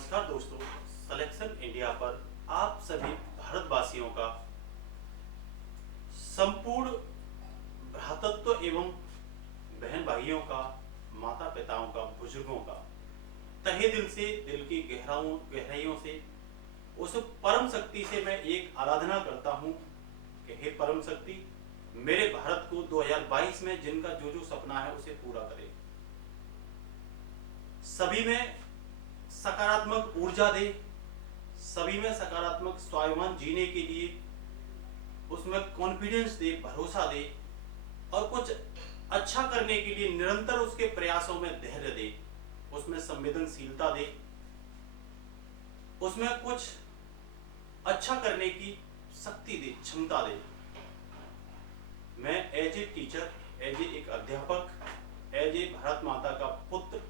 नमस्कार दोस्तों, selection India पर आप सभी भारतवासियों का संपूर्ण भ्रातृत्व एवं बहन भाइयों का, माता पिताओं का, बुजुर्गों का तहे दिल से, दिल की गहराइयों से उस परम शक्ति से मैं एक आराधना करता हूँ कि हे परम शक्ति, मेरे भारत को 2022 में जिनका जो जो सपना है उसे पूरा करे, सभी में सकारात्मक ऊर्जा दे, सभी में सकारात्मक स्वाभिमान जीने के लिए उसमें कॉन्फिडेंस दे, भरोसा दे और कुछ अच्छा करने के लिए निरंतर उसके प्रयासों में धैर्य दे, उसमें संवेदनशीलता दे, उसमें कुछ अच्छा करने की शक्ति दे, क्षमता दे। मैं as a teacher, as a एक अध्यापक, एज ए भारत माता का पुत्र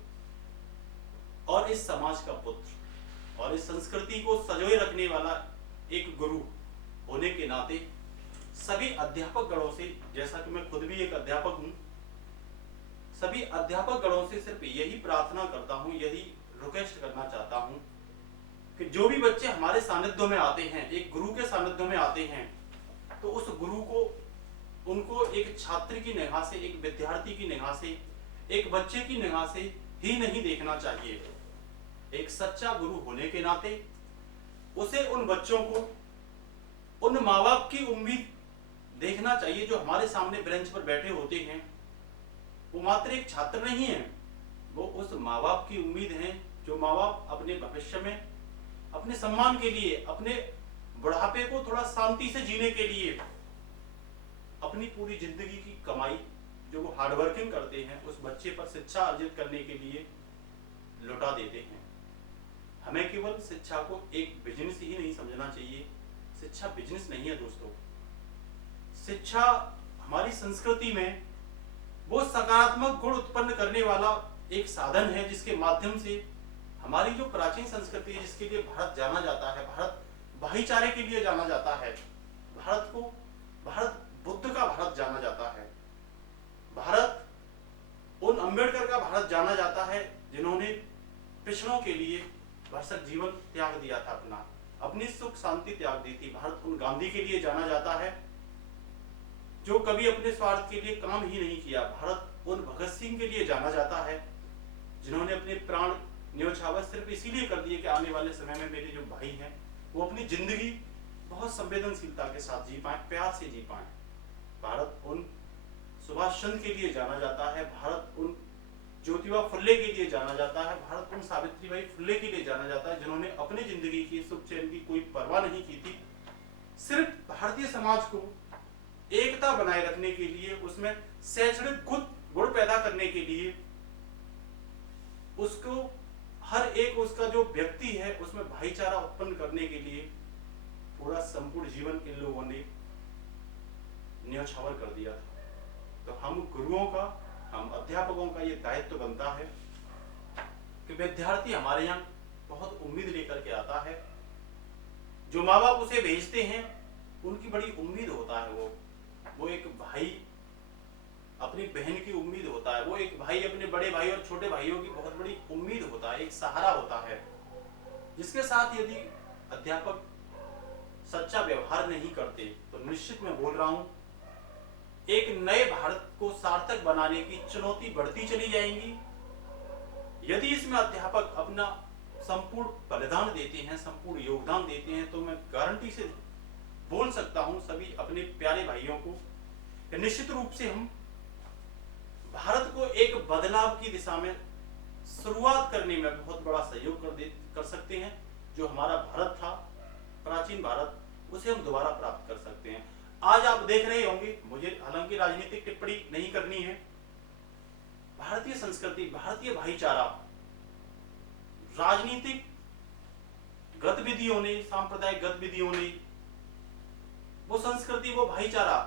और इस समाज का पुत्र और इस संस्कृति को संजोए रखने वाला एक गुरु होने के नाते सभी अध्यापक गणों से, जैसा कि मैं खुद भी एक अध्यापक हूं, सभी अध्यापक गणों से सिर्फ यही प्रार्थना करता हूं, यही रिक्वेस्ट करना चाहता हूं कि जो भी बच्चे हमारे सानिध्य में आते हैं, एक गुरु के सानिध्य में आते हैं, तो उस गुरु को उनको एक छात्र की निगाह से, एक विद्यार्थी की निगाह से, एक बच्चे की निगाह से ही नहीं देखना चाहिए। एक सच्चा गुरु होने के नाते उसे उन बच्चों को, उन माँ बाप की उम्मीद देखना चाहिए जो हमारे सामने बेंच पर बैठे होते हैं। वो मात्र एक छात्र नहीं है, वो उस माँ बाप की उम्मीद है जो माँ बाप अपने भविष्य में, अपने सम्मान के लिए, अपने बुढ़ापे को थोड़ा शांति से जीने के लिए अपनी पूरी जिंदगी की कमाई जो वो हार्डवर्किंग करते हैं उस बच्चे पर शिक्षा अर्जित करने के लिए लौटा देते हैं। हमें केवल शिक्षा को एक बिजनेस ही नहीं समझना चाहिए। शिक्षा बिजनेस नहीं है दोस्तों। शिक्षा हमारी संस्कृति में वो सकारात्मक गुण उत्पन्न करने वाला एक साधन है जिसके माध्यम से हमारी जो प्राचीन संस्कृति है, जिसके लिए भारत जाना जाता है, भारत भाईचारे के लिए जाना जाता है, भारत को भारत बुद्ध का भारत जाना जाता है, भारत उन अंबेडकर का भारत जाना जाता है जिन्होंने पिछड़ों के लिए भरसक जीवन त्याग दिया था, अपनी सुख शांति त्याग दी थी। भारत उन गांधी के लिए जाना जाता है जो कभी अपने स्वार्थ के लिए काम ही नहीं किया। भारत उन भगत सिंह के लिए जाना जाता है जिन्होंने अपने प्राण न्योछावर सिर्फ इसीलिए कर दिए कि आने वाले समय में मेरे जो भाई हैं वो अपनी जिंदगी बहुत संवेदनशीलता के साथ जी पाए, प्यार से जी पाए। भारत उन सुभाष चंद्र के लिए जाना जाता है, भारत उन ज्योतिबा फुल्ले के लिए जाना जाता है, भारत उन सावित्रीबाई फुल्ले के लिए जाना जाता है जिन्होंने अपनी जिंदगी की सुख चैन की कोई परवाह नहीं की थी। सिर्फ भारतीय समाज को एकता बनाए रखने के लिए, उसमें शैक्षणिक गुण पैदा करने के लिए, उसको हर एक उसका जो व्यक्ति है उसमें भाईचारा उत्पन्न करने के लिए पूरा संपूर्ण जीवन इन लोगों ने न्योछावर कर दिया था। तो हम गुरुओं का, हम अध्यापकों का ये दायित्व बनता है कि विद्यार्थी हमारे यहाँ बहुत उम्मीद लेकर के आता है। जो माँ बाप उसे भेजते हैं उनकी बड़ी उम्मीद होता है, वो एक भाई अपनी बहन की उम्मीद होता है, वो एक भाई अपने बड़े भाई और छोटे भाइयों की बहुत बड़ी उम्मीद होता है, एक सहारा होता है, जिसके साथ यदि अध्यापक सच्चा व्यवहार नहीं करते तो निश्चित मैं बोल रहा हूं एक नए भारत को सार्थक बनाने की चुनौती बढ़ती चली जाएंगी। यदि इसमें अध्यापक अपना संपूर्ण बलिदान देते हैं, संपूर्ण योगदान देते हैं, तो मैं गारंटी से बोल सकता हूं सभी अपने प्यारे भाइयों को कि निश्चित रूप से हम भारत को एक बदलाव की दिशा में शुरुआत करने में बहुत बड़ा सहयोग कर सकते हैं। जो हमारा भारत था, प्राचीन भारत, उसे हम दोबारा प्राप्त कर सकते हैं। आज आप देख रहे होंगे, मुझे हालांकि राजनीतिक टिप्पणी नहीं करनी है, भारतीय संस्कृति, भारतीय भाईचारा, राजनीतिक गतिविधियों ने, सांप्रदायिक गतिविधियों ने, वो संस्कृति, वो भाईचारा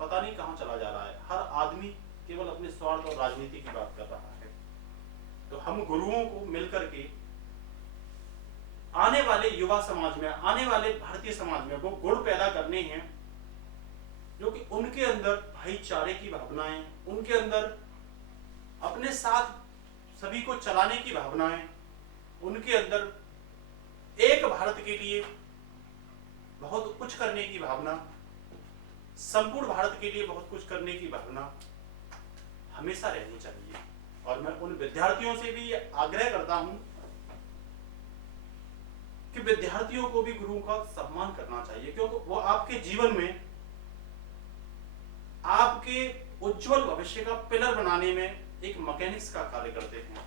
पता नहीं कहां चला जा रहा है। हर आदमी केवल अपने स्वार्थ और राजनीति की बात कर रहा है। तो हम गुरुओं को मिलकर के आने वाले युवा समाज में, आने वाले भारतीय समाज में वो गुण पैदा करने हैं जो कि उनके अंदर भाईचारे की भावनाएं, उनके अंदर अपने साथ सभी को चलाने की भावनाएं, उनके अंदर भारत के लिए बहुत कुछ करने की भावना, संपूर्ण भारत के लिए बहुत कुछ करने की भावना हमेशा रहनी चाहिए। और मैं उन विद्यार्थियों से भी आग्रह करता हूं कि विद्यार्थियों को भी गुरुओं का सम्मान करना चाहिए, क्योंकि वो आपके जीवन में आपके उज्जवल भविष्य का पिलर बनाने में एक मैकेनिक्स का कार्य करते हैं।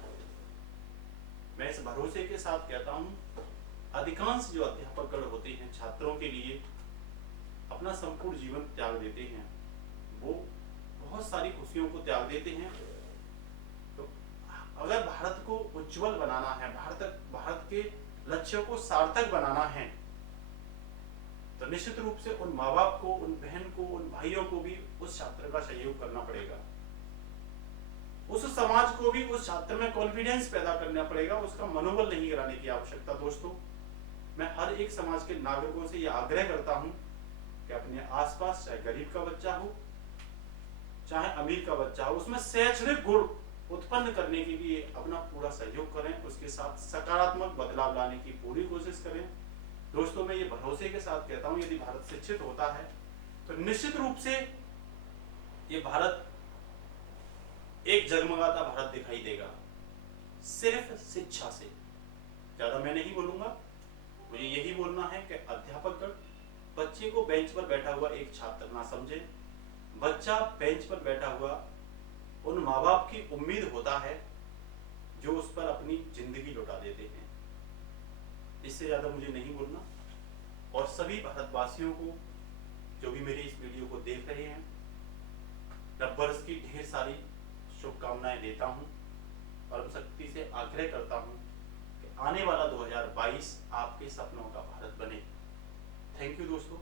मैं इस भरोसे के साथ कहता हूं, अधिकांश जो अध्यापकगण होते हैं छात्रों के लिए अपना संपूर्ण जीवन त्याग देते हैं, वो बहुत सारी खुशियों को त्याग देते हैं। तो अगर भारत को उज्जवल बनाना है, भारत के लक्ष्यों को सार्थक बनाना है, तो निश्चित रूप से उन माँ बाप को, उन बहन को, उन भाइयों को भी उस छात्र का सहयोग करना पड़ेगा। उस समाज को भी उस छात्र में कॉन्फिडेंस पैदा करना पड़ेगा, उसका मनोबल नहीं गिराने की आवश्यकता। दोस्तों, मैं हर एक समाज के नागरिकों से यह आग्रह करता हूं कि अपने आसपास, चाहे गरीब का बच्चा हो चाहे अमीर का बच्चा हो, उसमें शैक्षणिक गुण उत्पन्न करने के लिए अपना पूरा सहयोग करें, उसके साथ सकारात्मक बदलाव लाने की पूरी कोशिश करें। दोस्तों, मैं ये भरोसे के साथ कहता हूं, यदि भारत शिक्षित होता है तो निश्चित रूप से ये भारत एक जगमगाता भारत दिखाई देगा। सिर्फ शिक्षा से, ज्यादा मैं नहीं बोलूंगा, मुझे यही बोलना है कि अध्यापकगण बच्चे को बेंच पर बैठा हुआ एक छात्र ना समझे। बच्चा बेंच पर बैठा हुआ उन माँ बाप की उम्मीद होता है जो उस पर अपनी जिंदगी लुटा देते हैं। इससे ज्यादा मुझे नहीं बोलना। और सभी भारतवासियों को जो भी मेरी इस वीडियो को देख रहे हैं, नववर्ष की ढेर सारी शुभकामनाएं देता हूं और शक्ति से आग्रह करता हूं कि आने वाला 2022 आपके सपनों का भारत बने। थैंक यू दोस्तों।